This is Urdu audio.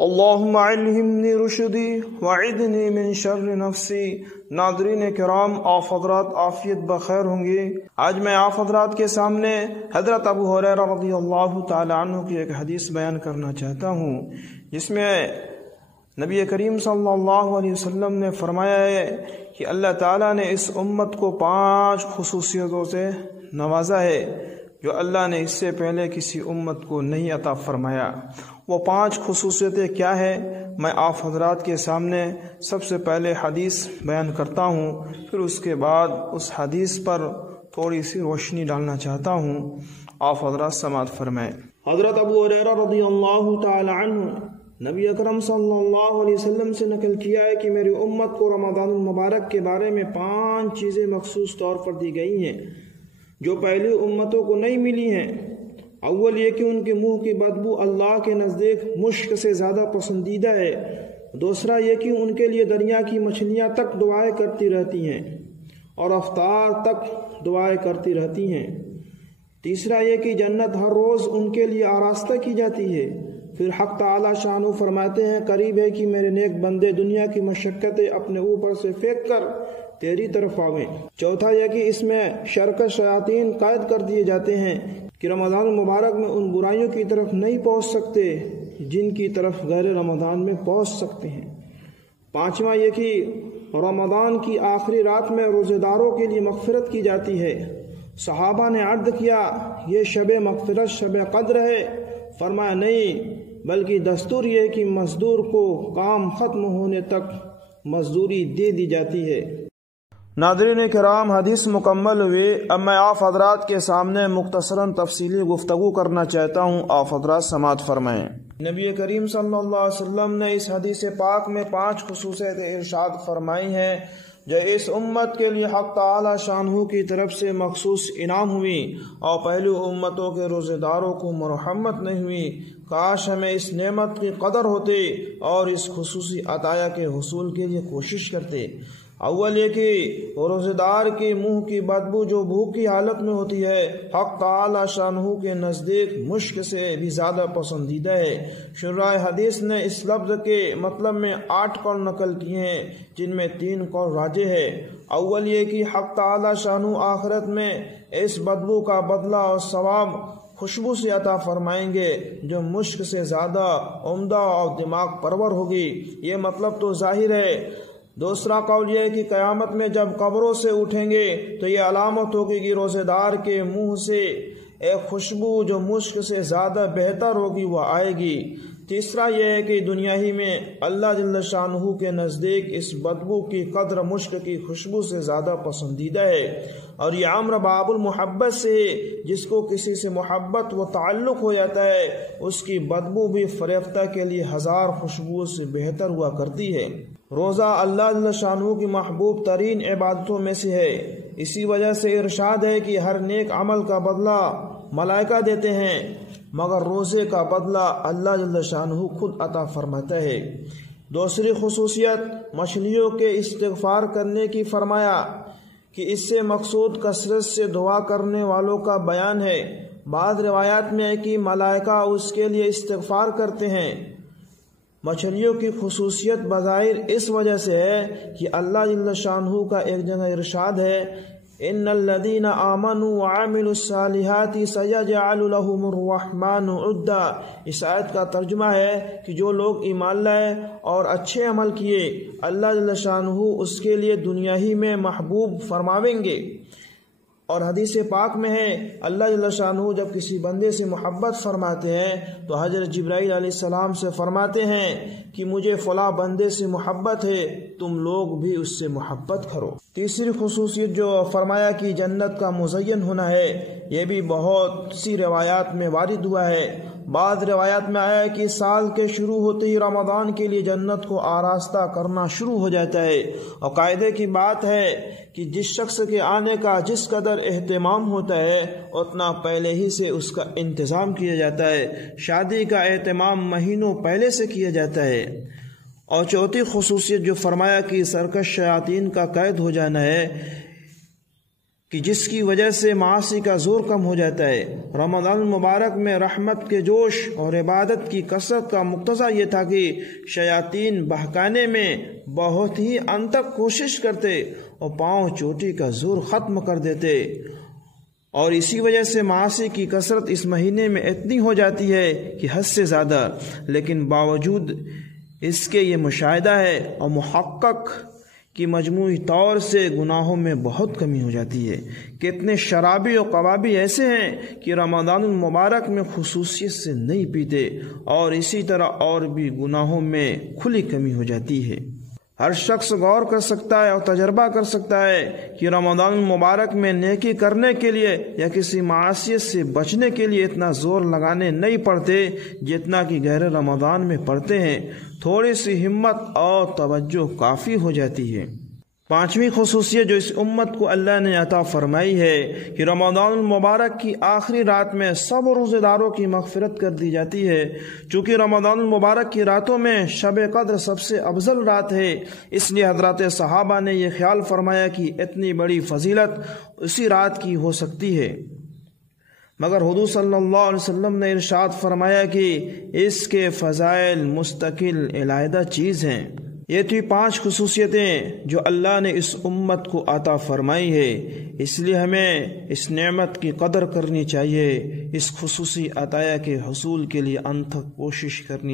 اللہم علمنی رشدی وعدنی من شر نفسی۔ ناظرین کرام، آپ حضرات عافیت بخیر ہوں گے۔ آج میں آپ حضرات کے سامنے حضرت ابو ہریرہ رضی اللہ تعالی عنہ کی ایک حدیث بیان کرنا چاہتا ہوں، جس میں نبی کریم صلی اللہ علیہ وسلم نے فرمایا ہے کہ اللہ تعالیٰ نے اس امت کو 5 خصوصیتوں سے نوازا ہے جو اللہ نے اس سے پہلے کسی امت کو نہیں عطا فرمایا۔ وہ 5 خصوصیتیں کیا ہے، میں آپ حضرات کے سامنے سب سے پہلے حدیث بیان کرتا ہوں، پھر اس کے بعد اس حدیث پر تھوڑی سی روشنی ڈالنا چاہتا ہوں۔ آپ حضرات سماعت فرمائیں۔ حضرت ابو ہریرہ رضی اللہ تعالی عنہ نبی اکرم صلی اللہ علیہ وسلم سے نقل کیا ہے کہ میری امت کو رمضان المبارک کے بارے میں 5 چیزیں مخصوص طور پر دی گئی ہیں جو پہلی امتوں کو نہیں ملی ہیں۔ اول یہ کہ ان کے منہ کی بدبو اللہ کے نزدیک مشک سے زیادہ پسندیدہ ہے۔ دوسرا یہ کہ ان کے لیے دریا کی مچھلیاں تک دعائیں کرتی رہتی ہیں اور افطار تک دعائیں کرتی رہتی ہیں۔ تیسرا یہ کہ جنت ہر روز ان کے لیے آراستہ کی جاتی ہے۔ پھر حق تعالی شانہ فرماتے ہیں، قریب ہے کہ میرے نیک بندے دنیا کی مشقتیں اپنے اوپر سے پھینک کر تیری طرف آویں۔ چوتھا یہ کہ اس میں شرکت شیاطین قید کر دیے جاتے ہیں کہ رمضان المبارک میں ان برائیوں کی طرف نہیں پہنچ سکتے جن کی طرف غیر رمضان میں پہنچ سکتے ہیں۔ پانچواں یہ کہ رمضان کی آخری رات میں روزے داروں کے لیے مغفرت کی جاتی ہے۔ صحابہ نے عرض کیا، یہ شب مغفرت شب قدر ہے؟ فرمایا نہیں، بلکہ دستور یہ کہ مزدور کو کام ختم ہونے تک مزدوری دے دی جاتی ہے۔ ناظرین کرام، حدیث مکمل ہوئی۔ اب میں آپ حضرات کے سامنے مختصراً تفصیلی گفتگو کرنا چاہتا ہوں، آپ حضرات سماعت فرمائیں۔ نبی کریم صلی اللہ علیہ وسلم نے اس حدیث پاک میں 5 خصوصیتیں ارشاد فرمائی ہیں جو اس امت کے لیے حق تعالی شانہ کی طرف سے مخصوص انعام ہوئی اور پہلی امتوں کے روزے داروں کو مرحمت نہیں ہوئی۔ کاش ہمیں اس نعمت کی قدر ہوتی اور اس خصوصی عطیہ کے حصول کے لیے کوشش کرتے۔ اول یہ کہ روزے دار کے منہ کی بدبو جو بھوک کی حالت میں ہوتی ہے، حق تعالی شانہ کے نزدیک مشک سے بھی زیادہ پسندیدہ ہے۔ شراح حدیث نے اس لفظ کے مطلب میں 8 قول نقل کیے ہیں، جن میں 3 قول راجح ہے۔ اول یہ کہ حق تعالی شانہ آخرت میں اس بدبو کا بدلہ اور ثواب خوشبو سے عطا فرمائیں گے جو مشک سے زیادہ عمدہ اور دماغ پرور ہوگی۔ یہ مطلب تو ظاہر ہے۔ دوسرا قول یہ کہ قیامت میں جب قبروں سے اٹھیں گے تو یہ علامت ہوگی کہ روزے دار کے منہ سے ایک خوشبو جو مشک سے زیادہ بہتر ہوگی وہ آئے گی۔ تیسرا یہ ہے کہ دنیا ہی میں اللہ جل شانہ کے نزدیک اس بدبو کی قدر مشک کی خوشبو سے زیادہ پسندیدہ ہے، اور یہ امر باب المحبت سے، جس کو کسی سے محبت و تعلق ہو جاتا ہے اس کی بدبو بھی فریفتہ کے لیے 1000 خوشبو سے بہتر ہوا کرتی ہے۔ روزہ اللہ جل شانہ کی محبوب ترین عبادتوں میں سے ہے، اسی وجہ سے ارشاد ہے کہ ہر نیک عمل کا بدلہ ملائکہ دیتے ہیں مگر روزے کا بدلہ اللہ جل شانہ خود عطا فرماتا ہے۔ دوسری خصوصیت مچھلیوں کے استغفار کرنے کی فرمایا کہ اس سے مقصود کثرت سے دعا کرنے والوں کا بیان ہے۔ بعض روایات میں ہے کہ ملائکہ اس کے لیے استغفار کرتے ہیں۔ مچھلیوں کی خصوصیت بظاہر اس وجہ سے ہے کہ اللہ جل شانہ کا ایک جگہ ارشاد ہے، ان الذین آمنوا وعملوا الصالحات سیجعل لهم الرحمن عدا۔ اس آیت کا ترجمہ ہے کہ جو لوگ ایمان لائے اور اچھے عمل کیے، اللہ جل شانہ اس کے لیے دنیا ہی میں محبوب فرماویں گے۔ اور حدیث پاک میں ہے اللہ جل شانہ جب کسی بندے سے محبت فرماتے ہیں تو حضرت جبرائیل علیہ السلام سے فرماتے ہیں کہ مجھے فلاں بندے سے محبت ہے، تم لوگ بھی اس سے محبت کرو۔ تیسری خصوصیت جو فرمایا کہ جنت کا مزین ہونا ہے، یہ بھی بہت سی روایات میں وارد ہوا ہے۔ بعض روایات میں آیا ہے کہ سال کے شروع ہوتے ہی رمضان کے لیے جنت کو آراستہ کرنا شروع ہو جاتا ہے، اور قاعدے کی بات ہے کہ جس شخص کے آنے کا جس قدر اہتمام ہوتا ہے اتنا پہلے ہی سے اس کا انتظام کیا جاتا ہے۔ شادی کا اہتمام مہینوں پہلے سے کیا جاتا ہے۔ اور چوتھی خصوصیت جو فرمایا کہ سرکش شیاطین کا قید ہو جانا ہے، کہ جس کی وجہ سے معاصی کا زور کم ہو جاتا ہے۔ رمضان المبارک میں رحمت کے جوش اور عبادت کی کثرت کا مقتضی یہ تھا کہ شیاطین بہکانے میں بہت ہی انتھک کوشش کرتے اور پاؤں چوٹی کا زور ختم کر دیتے، اور اسی وجہ سے معاصی کی کثرت اس مہینے میں اتنی ہو جاتی ہے کہ حد سے زیادہ۔ لیکن باوجود اس کے یہ مشاہدہ ہے اور محقق کہ مجموعی طور سے گناہوں میں بہت کمی ہو جاتی ہے۔ کتنے شرابی اور کبابی ایسے ہیں کہ رمضان المبارک میں خصوصیت سے نہیں پیتے، اور اسی طرح اور بھی گناہوں میں کھلی کمی ہو جاتی ہے۔ ہر شخص غور کر سکتا ہے اور تجربہ کر سکتا ہے کہ رمضان المبارک میں نیکی کرنے کے لیے یا کسی معصیت سے بچنے کے لیے اتنا زور لگانے نہیں پڑتے جتنا کہ غیر رمضان میں پڑتے ہیں۔ تھوڑی سی ہمت اور توجہ کافی ہو جاتی ہے۔ پانچویں خصوصیت جو اس امت کو اللہ نے عطا فرمائی ہے کہ رمضان المبارک کی آخری رات میں سب روزے داروں کی مغفرت کر دی جاتی ہے۔ چونکہ رمضان المبارک کی راتوں میں شب قدر سب سے افضل رات ہے، اس لیے حضرات صحابہ نے یہ خیال فرمایا کہ اتنی بڑی فضیلت اسی رات کی ہو سکتی ہے، مگر حضور صلی اللہ علیہ وسلم نے ارشاد فرمایا کہ اس کے فضائل مستقل علیحدہ چیز ہیں۔ یہ تھی 5 خصوصیتیں جو اللہ نے اس امت کو عطا فرمائی ہے، اس لیے ہمیں اس نعمت کی قدر کرنی چاہیے، اس خصوصی عطیہ کے حصول کے لیے انتھک کوشش کرنی